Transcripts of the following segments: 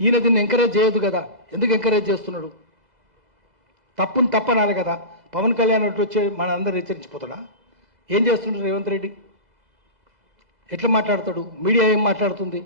ఈయన దీన్ని ఎంకరేజ్ చేయదు కదా, ఎందుకు ఎంకరేజ్ చేస్తున్నాడు? తప్పుని తప్పనాలి కదా. పవన్ కళ్యాణ్ అటు వచ్చి మన అందరు హెచ్చరించిపోతాడా? ఏం చేస్తుంటాడు రేవంత్ రెడ్డి? ఎట్లా మాట్లాడతాడు? మీడియా ఏం మాట్లాడుతుంది?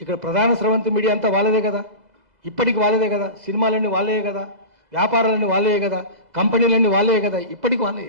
ఇక్కడ ప్రధాన స్రవంతి మీడియా అంతా వాళ్ళదే కదా, ఇప్పటికి వాళ్ళదే కదా, సినిమాలన్నీ వాళ్ళే కదా, వ్యాపారాలన్నీ వాళ్ళే కదా, కంపెనీలన్నీ వాళ్ళే కదా, ఇప్పటికి వాళ్ళే.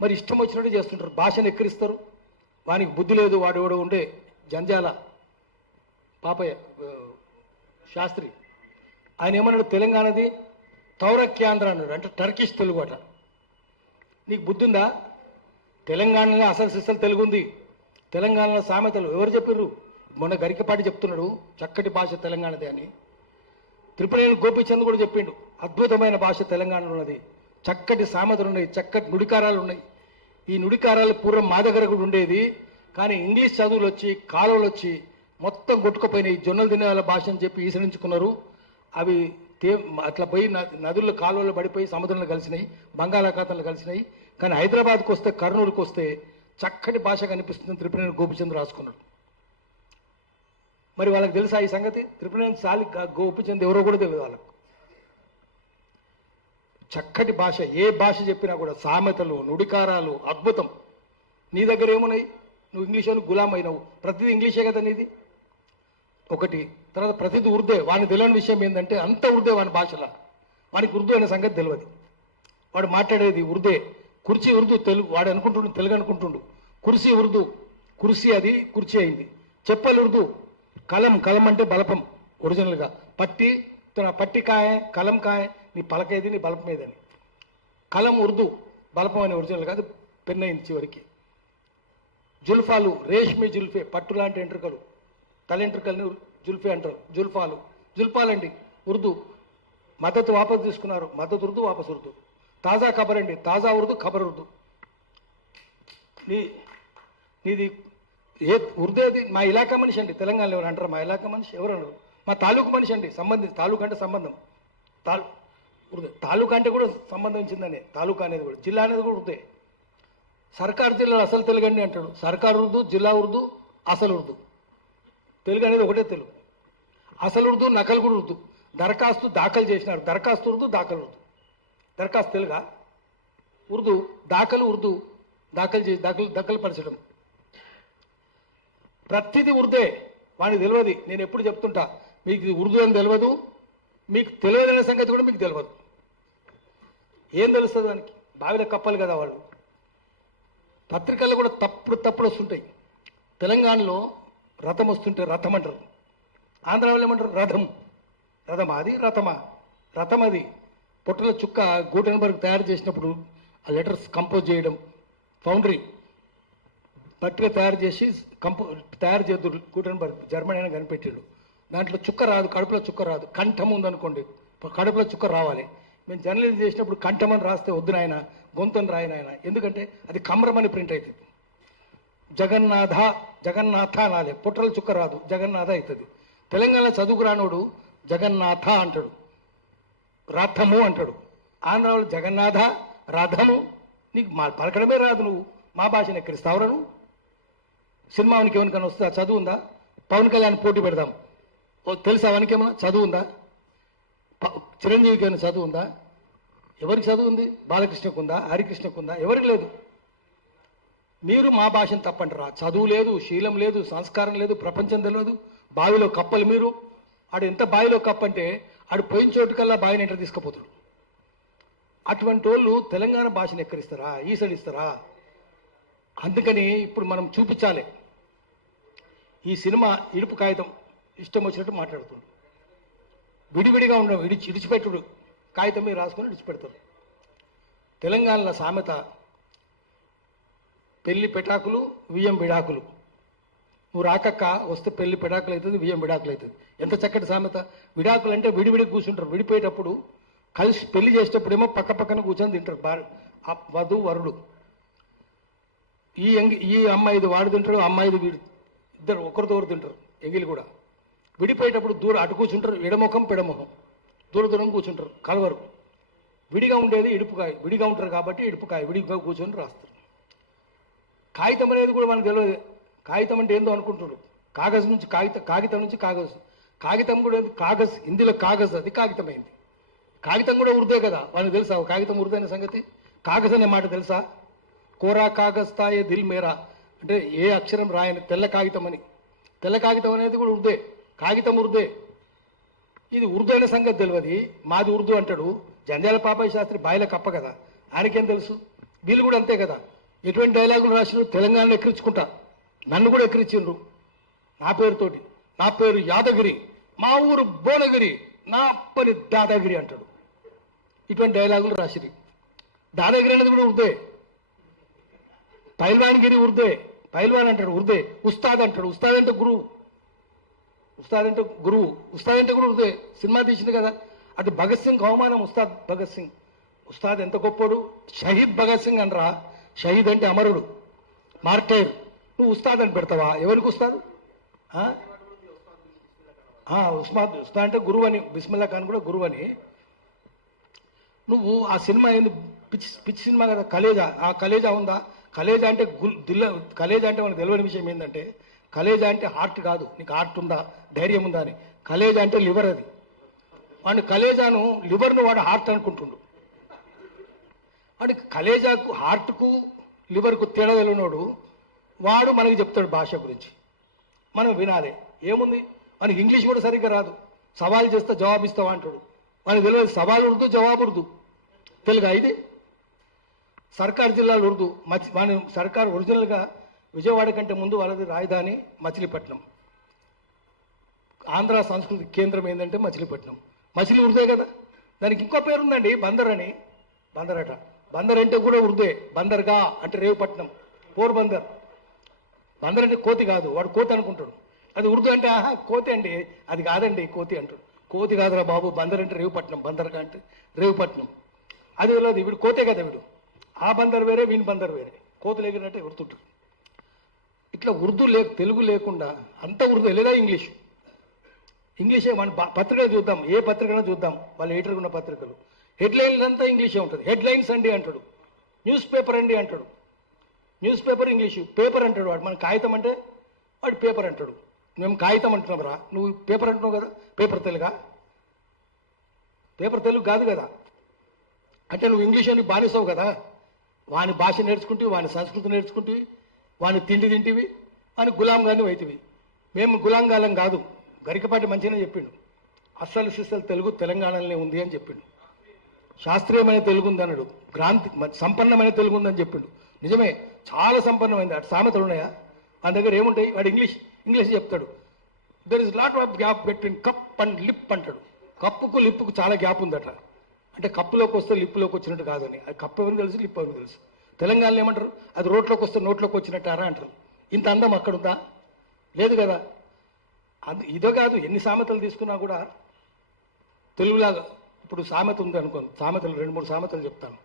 మరి ఇష్టం వచ్చినట్టు చేస్తుంటారు, భాషను ఎక్కిరిస్తారు. వానికి బుద్ధి లేదు, వాడు ఎవడో ఉండే జంజాల పాపయ్య శాస్త్రి, ఆయన ఏమన్నాడు? తెలంగాణది తౌరక్యాంధ్ర అన్నాడు, అంటే టర్కిష్ తెలుగు అట. నీకు బుద్ధి ఉందా? తెలంగాణలో అసలు సిస్టల్ తెలుగు ఉంది. తెలంగాణలో సామెతలు ఎవరు చెప్పారు? మొన్న గరికపాటి చెప్తున్నాడు చక్కటి భాష తెలంగాణది అని. త్రిపురేణి గోపీచంద్ కూడా చెప్పిండు అద్భుతమైన భాష తెలంగాణలో ఉన్నది, చక్కటి సామెతలు ఉన్నాయి, చక్కటి నుడికారాలు ఉన్నాయి. ఈ నుడికారాలు పూర్వం మా దగ్గర కూడా ఉండేది, కానీ ఇంగ్లీష్ చదువులు వచ్చి కాలువలు వచ్చి మొత్తం కొట్టుకుపోయినాయి. జొన్నలు తినే వాళ్ళ భాష అని చెప్పి ఈసరించుకున్నారు. అవి అట్లా పోయి నదుల్లో కాలువల్లో పడిపోయి సముద్రంలో కలిసినాయి, బంగాళాఖాతంలో కలిసినాయి. కానీ హైదరాబాద్కి వస్తే, కర్నూలుకి వస్తే చక్కటి భాష కనిపిస్తుందని త్రిపురేణి గోపీచంద్ రాసుకున్నాడు. మరి వాళ్ళకి తెలుసా ఈ సంగతి? త్రిపురేణి గోపీచంద్ ఎవరో కూడా తెలియదు వాళ్ళకు. చక్కటి భాష, ఏ భాష చెప్పినా కూడా సామెతలు నుడికారాలు అద్భుతం. నీ దగ్గర ఏమున్నాయి? నువ్వు ఇంగ్లీష్ అని గులాం అయినావు, ప్రతిదీ ఇంగ్లీషే కదా నీది. ఒకటి తర్వాత ప్రతిదీ ఉర్దే. వానికి తెలియని విషయం ఏంటంటే అంత ఉర్దే వాని భాషలో. వానికి ఉర్దూ అనే సంగతి తెలియదు. వాడు మాట్లాడేది ఉర్దే. కుర్చీ ఉర్దూ తెలుగు, వాడు అనుకుంటుండు తెలుగు అనుకుంటుండు. కుర్సీ ఉర్దూ, కుర్సీ అది కుర్చీ అయింది. చెప్పలు ఉర్దూ. కలం, కలం అంటే బలపం ఒరిజినల్గా. పట్టి, పట్టి కాయ, కలం కాయ, నీ పలకేది నీ బలపం ఏదని. కలం ఉర్దూ, బలపం అని ఒరిజినల్ కాదు, పెన్ అయింది చివరికి. జుల్ఫాలు, రేష్మి జుల్ఫే, పట్టు లాంటి ఎంట్రుకలు, తలెంట్రుకల్ని జుల్ఫే అంటారు. జుల్ఫాలు, జుల్ఫాలండి ఉర్దూ. మద్దతు వాపసు తీసుకున్నారు, మద్దతు ఉర్దూ వాపసు ఉర్దూ. తాజా ఖబర్ అండి, తాజా ఉర్దూ, ఖబర్ ఉర్దూ. నీది ఏ ఉర్దేది? మా ఇలాకా మనిషి అండి, తెలంగాణలో ఎవరు అంటారు? మా ఇలాకా మనిషి ఎవరు అన్నారు? మా తాలూకు మనిషి అండి, సంబంధించి. తాలూకు అంటే సంబంధం, ఉర్దే. తాలూకా అంటే కూడా సంబంధించిందని. తాలూకా అనేది కూడా, జిల్లా అనేది కూడా ఉర్దే. సర్కార్ జిల్లాలో అసలు తెలుగు అండి అంటాడు. సర్కార్ ఉర్దూ, జిల్లా ఉర్దూ, అసలు ఉర్దూ. తెలుగు అనేది ఒకటే తెలుగు. అసలు ఉర్దూ, నకలు కూడా ఉర్దూ. దరఖాస్తు దాఖలు చేసినారు, దరఖాస్తు ఉర్దూ, దాఖలు ఉర్దూ. దరఖాస్తు తెలుగా? ఉర్దూ. దాఖలు ఉర్దూ, దాఖలు చేసి దఖలు పరచడం. ప్రతిదీ ఉర్దే. వానికి తెలియదు. నేను ఎప్పుడు చెప్తుంటా, మీకు ఉర్దూ అని తెలియదు, మీకు తెలియదనే సంగతి కూడా మీకు తెలియదు. ఏం తెలుస్తుంది దానికి? బావిలో కప్పలు కదా వాళ్ళు. పత్రికల్లో కూడా తప్పుడు వస్తుంటాయి. తెలంగాణలో రథం వస్తుంటే రథం అంటారు, ఆంధ్రాలో ఏమంటారు? రథం. రథమా అది? రథమా? రథం అది. పొట్టల చుక్క గూటెన్బర్గ్ తయారు చేసినప్పుడు ఆ లెటర్స్ కంపోజ్ చేయడం, ఫౌండరీ పట్టిక తయారు చేసి తయారు చేద్దు గూటెన్బర్గ్, జర్మనీ అని కనిపెట్టాడు. దాంట్లో చుక్క రాదు, కడుపులో చుక్క రాదు. కంఠం ఉందనుకోండి, కడుపులో చుక్క రావాలి. మేము జర్నలిజం చేసినప్పుడు కంఠం అని రాస్తే వద్దు నాయన, గొంతుని రాయనాయన, ఎందుకంటే అది కమ్రమని ప్రింట్ అవుతుంది. జగన్నాథ, జగన్నాథ అనాలి, పుట్రల చుక్క రాదు, జగన్నాథ అవుతుంది. తెలంగాణ చదువుకు రానోడు జగన్నాథ అంటాడు, రథము అంటాడు. ఆంధ్రాలో జగన్నాథ, రథము. నీకు మా పలకడమే రాదు, నువ్వు మా భాషను ఎక్కడిస్తావురా? నువ్వు సినిమానికి ఎవరికైనా వస్తుందా? చదువు ఉందా? పవన్ కళ్యాణ్ పోటీ పెడదాం, తెలుసా వానికి ఏమన్నా? చదువు ఉందా? చిరంజీవికి ఏమైనా చదువు ఉందా? ఎవరికి చదువు ఉంది? బాలకృష్ణకు ఉందా? హరికృష్ణకు ఉందా? ఎవరికి లేదు. మీరు మా భాషను తప్పంటారా? చదువు లేదు, శీలం లేదు, సంస్కారం లేదు, ప్రపంచం తెలియదు. బావిలో కప్పలు మీరు. ఆడు ఎంత బావిలో కప్ప అంటే ఆడు పోయిన చోటుకల్లా బావిని ఎంటర్ తీసుకుపోతాడు. అటువంటి వాళ్ళు తెలంగాణ భాషను ఎక్కడిస్తారా? ఈసడిస్తారా? అందుకని ఇప్పుడు మనం చూపించాలి. ఈ సినిమా ఇడుపు కాగితం ఇష్టం వచ్చినట్టు మాట్లాడుతుంది. విడివిడిగా ఉండవు, ఇడిచిపెట్టుడు. కాగితం మీద రాసుకొని ఇడిచిపెడతారు. తెలంగాణలో సామెత పెళ్లి పెటాకులు, వియ్యం విడాకులు. నువ్వు రాకక్క వస్తే పెళ్లి పెడాకులు అవుతుంది, వియ్యం విడాకులు అవుతుంది. ఎంత చక్కటి సామెత. విడాకులు అంటే విడివిడి కూర్చుంటారు. విడిపోయేటప్పుడు కలిసి పెళ్లి చేసేటప్పుడు ఏమో పక్క పక్కన కూర్చొని తింటారు వధు వరుడు. ఈ అమ్మాయిది వాడు తింటాడు, అమ్మాయిది వీడు, ఇద్దరు ఒకరితో ఒకరు తింటారు. ఎంగిలి కూడా విడిపోయేటప్పుడు దూరం అటు కూర్చుంటారు, ఎడముఖం పెడముఖం, దూరం కూర్చుంటారు, కలవరు. విడిగా ఉండేది ఇడుపుకాయ. విడిగా ఉంటారు కాబట్టి ఇడుపుకాయ, విడిగా కూర్చొని రాస్తారు. కాగితం అనేది కూడా మనకు తెలియదు. కాగితం అంటే ఏందో అనుకుంటున్నాడు. కాగజ్ నుంచి కాగితం నుంచి కాగజ్. కాగితం కూడా కాగజ్, హిందీలో కాగజ్, అది కాగితమైంది. కాగితం కూడా ఉర్దే కదా, వాళ్ళకి తెలుసా కాగితం ఉర్దూ అనే సంగతి? కాగజ్ అనే మాట తెలుసా? కోరా కాగజ్ తాయే దిల్ మేరా అంటే ఏ అక్షరం రాయని తెల్ల కాగితం అని. తెల్ల కాగితం అనేది కూడా ఉర్దే, కాగితం ఉర్దే. ఇది ఉర్దూ అనే సంగతి తెలియదు. మాది ఉర్దూ అంటాడు. జంధ్యాల పాపయ్య శాస్త్రి బాయిల కప్ప కదా, ఆయనకేం తెలుసు? వీళ్ళు కూడా అంతే కదా. ఎటువంటి డైలాగులు రాసినారు తెలంగాణలో ఎక్కిరించుకుంటా, నన్ను కూడా ఎక్కిరించిండ్రు నా పేరుతోటి. నా పేరు యాదగిరి, మా ఊరు భువనగిరి, నా పని దాదాగిరి అంటాడు. ఇటువంటి డైలాగులు రాసిరి. దాదాగిరి అనేది కూడా ఉర్దే. పైల్వాన్గిరి ఉర్దే, పైల్వాన్ అంటాడు ఉర్దే. ఉస్తాద్ అంటాడు, ఉస్తాద్ అంటే గురువు. ఉస్తాద్ అంటే గురువు, ఉస్తాద్ అంటే కూడా ఉర్దే. సినిమా తీసింది కదా, అది భగత్ సింగ్ అవమానం. ఉస్తాద్ భగత్ సింగ్, ఉస్తాద్ ఎంత గొప్పడు. షహీద్ భగత్ సింగ్ అనరా, షహీద్ అంటే అమరుడు, మార్టైర్. నువ్వు ఉస్తాద్ అని పెడతావా? ఎవరికి ఉస్తాద్? ఉస్తాద్ అంటే గురువు అని. బిస్మిల్లా ఖాన్ కూడా గురువు అని. నువ్వు ఆ సినిమా ఏంది, పిచ్చి పిచ్చి సినిమా కదా కలేజా. ఆ కలేజా ఉందా? కలేజా అంటే కలేజా అంటే మనకు తెలియని విషయం ఏంటంటే, కలేజా అంటే హార్ట్ కాదు. నీకు హార్ట్ ఉందా, ధైర్యం ఉందా అని. కలేజా అంటే లివర్. అది వాడిని కలేజాను లివర్ను వాడు హార్ట్ అనుకుంటుండు. వాడికి కలేజాకు హార్ట్కు లివర్కు తేడా తెలియనోడు వాడు మనకి చెప్తాడు భాష గురించి, మనం వినాలి. ఏముంది, మనకి ఇంగ్లీష్ కూడా సరిగ్గా రాదు. సవాల్ చేస్తే జవాబు ఇస్తావా అంటాడు. మనకు తెలియదు సవాల్ ఉర్దూ, జవాబు ఉర్దూ. తెలుగా ఇది? సర్కార్ జిల్లాలు ఉర్దూ. మన సర్కార్ ఒరిజినల్గా విజయవాడ కంటే ముందు వాళ్ళది రాజధాని మచిలీపట్నం. ఆంధ్ర సంస్కృతి కేంద్రం ఏంటంటే మచిలీపట్నం. మచిలీ ఉర్దే కదా. దానికి ఇంకో పేరు ఉందండి, బందర్ అని. బందర్ అట. బందర్ అంటే కూడా ఉర్దే. బందర్గా అంటే రేవుపట్నం, పోర్బందర్. బందర్ అంటే కోతి కాదు, వాడు కోతి అనుకుంటాడు. అది ఉర్దూ అంటే ఆహా కోతి అండి, అది కాదండి కోతి అంటాడు. కోతి కాదురా బాబు, బందర్ అంటే రేవుపట్నం, బందర్గా అంటే రేవుపట్నం. అది వెళ్ళదు, వీడు కోతే కదా వీడు. ఆ బందర్ వేరే, వీని బందర్ వేరే. కోతులు ఎగిరినట్టే గుర్తుంటుంది. ఇట్లా ఉర్దూ తెలుగు లేకుండా అంత ఉర్దూ లేదా ఇంగ్లీష్. ఇంగ్లీషే. మన పత్రికలు చూద్దాం, ఏ పత్రికలో చూద్దాం, వాళ్ళ ఎడిటర్గా ఉన్న పత్రికలు హెడ్లైన్స్ అంతా ఇంగ్లీషే ఉంటుంది. హెడ్లైన్స్ అండి అంటాడు, న్యూస్ పేపర్ అండి అంటాడు. న్యూస్ పేపర్ ఇంగ్లీషు, పేపర్ అంటాడు వాడు. మన కాగితం అంటే వాడు పేపర్ అంటాడు. మేము కాగితం అంటున్నాం రా, నువ్వు పేపర్ అంటున్నావు కదా. పేపర్ తెలుగా? పేపర్ తెలుగు కాదు కదా. అంటే నువ్వు ఇంగ్లీష్ అని బానిస్తావు కదా. వాని భాష నేర్చుకుంటే, వాని సంస్కృతి నేర్చుకుంటే, వాని తిండి తింటివి, వాని గులాంగాని అవుతుంది. మేము గులాంగాలం కాదు. గరికపాటి మంచిగానే చెప్పిండు, అస్సలు సిస్సలు తెలుగు తెలంగాణలోనే ఉంది అని చెప్పిండు. శాస్త్రీయమైన తెలుగు ఉంది అన్నాడు. సంపన్నమైన తెలుగు ఉందని చెప్పిండు. నిజమే, చాలా సంపన్నమైంది. అటు సామెతలు ఉన్నాయా మన దగ్గర? ఏముంటాయి? వాడు ఇంగ్లీష్ చెప్తాడు. There is lot of gap between cup and lip అంటాడు. కప్పుకు లిప్పుకు చాలా గ్యాప్ ఉందట. అంటే కప్పులోకి వస్తే లిప్పులోకి వచ్చినట్టు కాదని. అది కప్పు ఎవరికి తెలుసు, లిప్పు ఎవరికి తెలుసు. తెలంగాణలో ఏమంటారు? అది రోట్లోకి వస్తే నోట్లోకి వచ్చినట్టారా అంటారు. ఇంత అందం అక్కడ ఉందా? లేదు కదా. ఇదో కాదు, ఎన్ని సామెతలు తీసుకున్నా కూడా తెలుగులాగా. ఇప్పుడు సామెత ఉంది అనుకోండి, సామెతలు 2-3 సామెతలు చెప్తాను,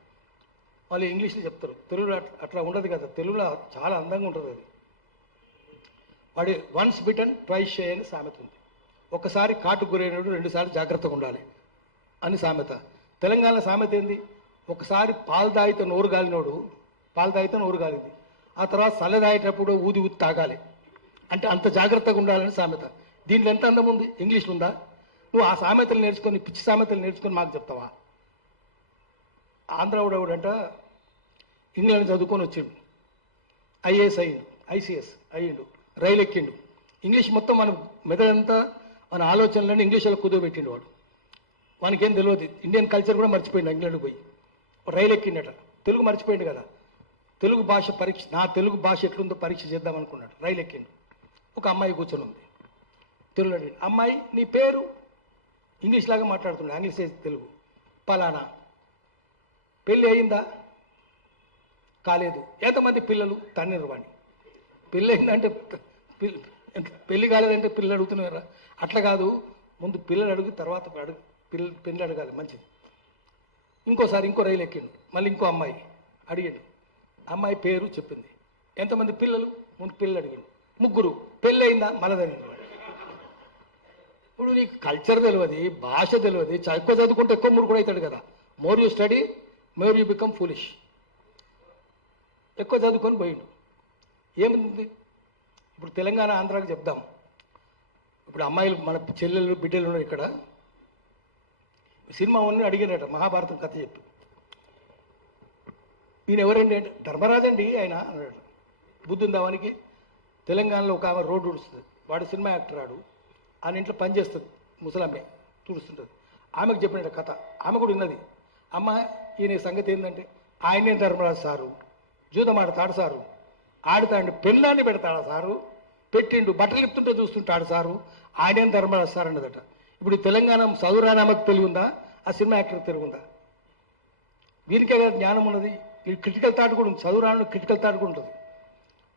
వాళ్ళు ఇంగ్లీష్లో చెప్తారు. తెలుగులో అట్లా ఉండదు కదా. తెలుగులో చాలా అందంగా ఉంటుంది అది. వాడి వన్స్ బిటన్ ట్వైస్ షై అని సామెత ఉంది. ఒకసారి కాటుకు గురైనడు 2 సార్లు జాగ్రత్తగా ఉండాలి అని సామెత. తెలంగాణ సామెత ఏంది? ఒకసారి పాలు తాగితే నోరు గాలినోడు, పాలు తాగితే నోరు గాలింది, ఆ తర్వాత సల్ల తాగేటప్పుడు ఊది ఊది తాగాలి అంటే అంత జాగ్రత్తగా ఉండాలని సామెత. దీంట్లో ఎంత అందం ఉంది? ఇంగ్లీష్లో ఉందా? నువ్వు ఆ సామెతలు నేర్చుకొని, పిచ్చి సామెతలు నేర్చుకొని మాకు చెప్తావా? ఆంధ్రావుడవుడంట ఇంగ్లాండ్ చదువుకొని వచ్చిండు, ఐఏఎస్ అయ్యిండు, ఐసీఎస్ అయ్యిండు, రైలు ఎక్కిండు. ఇంగ్లీష్ మొత్తం మన మెదడంతా, మన ఆలోచనలన్నీ ఇంగ్లీష్లో కుదోబెట్టిండు వాడు. వానికేం తెలియదు, ఇండియన్ కల్చర్ కూడా మర్చిపోయిండు. ఇంగ్లాండ్కి పోయి రైలు ఎక్కిండట, తెలుగు మర్చిపోయిండు కదా. తెలుగు భాష పరీక్ష, నా తెలుగు భాష ఎట్లుందో పరీక్ష చేద్దాం అనుకున్నాడు. రైలు ఎక్కిండు. ఒక అమ్మాయి కూర్చొని ఉంది. తెలుగు అడిగింది, అమ్మాయి నీ పేరు? ఇంగ్లీష్ లాగా మాట్లాడుతున్నాడు, ఇంగ్లీష్ తెలుగు. పలానా. పెళ్ళి అయిందా? కాలేదు. ఎంతమంది పిల్లలు? తన్నీరు వాణి. పెళ్ళి అయిందంటే పెళ్ళి కాలేదంటే పిల్లలు అడుగుతున్నారా? అట్లా కాదు, ముందు పిల్లలు అడుగు, తర్వాత పెళ్ళి అడగాలి, మంచిది. ఇంకోసారి ఇంకో రైలు ఎక్కిండు, మళ్ళీ ఇంకో అమ్మాయి అడిగిండు. అమ్మాయి పేరు చెప్పింది. ఎంతమంది పిల్లలు? ముందు పిల్లలు అడిగిండు. 3. పెళ్ళి అయిందా? మళ్ళీ అడిగిండు. ఇప్పుడు నీకు కల్చర్ తెలియదు, భాష తెలియదు. ఎక్కువ చదువుకుంటే ఎక్కువ మూడు కూడా అవుతాడు కదా. More you study more you become foolish. ఎక్కువ చదువుకొని పోయిండు. ఏముంది ఇప్పుడు? తెలంగాణ ఆంధ్రాకి చెప్దాం, ఇప్పుడు అమ్మాయిలు మన చెల్లెళ్ళు బిడ్డలు ఉన్నారు ఇక్కడ. సినిమా ఉన్న అడిగినట మహాభారతం కథ చెప్పి, ఈయన ఎవరండి అంటే ధర్మరాజండి ఆయన అన్నాడు. బుద్ధి ఉందా వానికి? తెలంగాణలో ఒక ఆమె రోడ్డు ఉడుస్తుంది, వాడు సినిమా యాక్టర్, ఆడు ఆయన ఇంట్లో పనిచేస్తుంది, ముసలమ్మే తుడుస్తుంటుంది. ఆమెకు చెప్పినట్టు కథ, ఆమె కూడా ఉన్నది. అమ్మ ఈయన సంగతి ఏంటంటే ఆయనే ధర్మరాజు సారు, జూదం ఆడతాడు సారు, ఆడుతాడు, పెళ్ళాన్ని పెడతాడా సారు, పెట్టిండు, బట్టలు ఇస్తుంటే చూస్తుంటాడు సారు, ఆయనేం ధర్మరాజు సార్ అన్నదట. ఇప్పుడు ఈ తెలంగాణ చదువురానామకు తెలివి ఉందా? ఆ సినిమా యాక్టర్ తెలివి ఉందా? వీరికే కదా జ్ఞానం ఉన్నది. ఈ క్రిటికల్ థాట్ కూడా ఉంది, చదువురాను క్రిటికల్ థాట్ కూడా ఉంటుంది,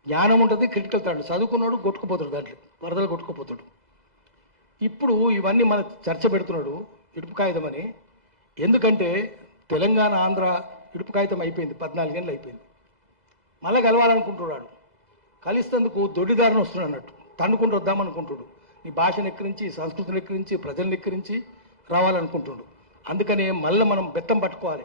జ్ఞానం ఉంటుంది, క్రిటికల్ థాట్. చదువుకున్నాడు కొట్టుకుపోతాడు, దాంట్లో వరదలు కొట్టుకుపోతాడు. ఇప్పుడు ఇవన్నీ మన చర్చ పెడుతున్నాడు ఇడుపు కాగితం అని. ఎందుకంటే తెలంగాణ ఆంధ్ర ఇడుపు కాగితం అయిపోయింది, 14 ఏళ్ళు అయిపోయింది. మళ్ళీ కలవాలనుకుంటున్నాడు. కలిస్తేందుకు దొడ్డిదారిని వస్తున్నాడు అన్నట్టు, తన్నుకుంటూ వద్దామనుకుంటుడు. నీ భాషను ఎక్కిరించి, సంస్కృతిని ఎక్కిరించి, ప్రజల్ని ఎక్కిరించి రావాలనుకుంటున్నాడు. అందుకనే మళ్ళీ మనం బెత్తం పట్టుకోవాలి.